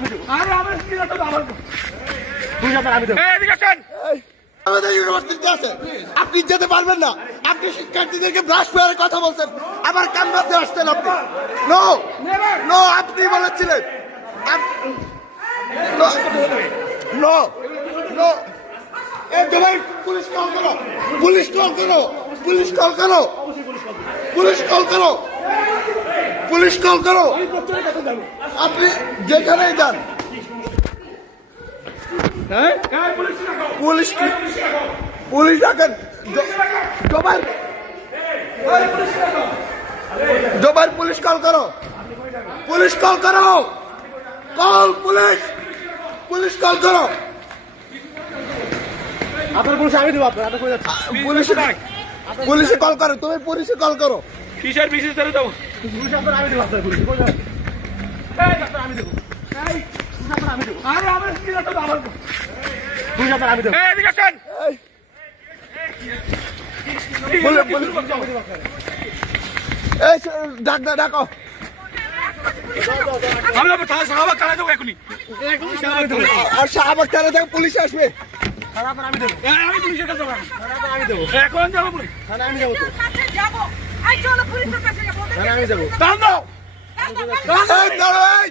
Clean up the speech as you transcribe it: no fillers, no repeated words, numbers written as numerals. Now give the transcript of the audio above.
আমি দেবো। আরে আমার স্ত্রীটা তো আমার 2000 আমি দেবো। এদিকে আসেন। আমাদের ইউনিভার্সিটিতে আছে, আপনি যেতে পারবেন না। আপনি শিক্ষার্থীদেরকে ব্রাশ ফায়ারের কথা বলছেন, আবার ক্যাম্পাসে আসছেন আপনি। নো নো, আপনি বলেছিলেন। নো নো, পুলিশ কল করো, পুলিশ কল করো, পুলিশ কল করো, পুলিশ কল করো, পুলিশ কল করো। আপনি যেখানেই যান পুলিশ পুলিশ ডাকেন। জোবাইর পুলিশ কল করো, পুলিশ কল করো, কল পুলিশ, পুলিশ কল করো। আপনার পুলিশ আমি দেবো। আপনার কই যাচ্ছে? পুলিশে কল করো, তুমি পুলিশে কল করো। কিসের বিশেষ করে দেবো? পুলিশ আপনার আমি দেবো। আপনার পুলিশ কই যাচ্ছে? আপনার আমি দেবো। আপনার আমি দেবো। আরে আমার স্ত্রীটা তো আমার 2000 আমি দেবো। এদিকে আসেন। ডাকো। আর শাহবাগ থানা থেকে পুলিশ আসবে। আমি দেবো। আমি পুলিশের কাছে যাবো। আমি দেবো। এখন যাবো পুলিশ। আমি যাবো তো। যাবো। এই চলো পুলিশের কাছে যাবো। আমি যাবো। দাও দাও। এই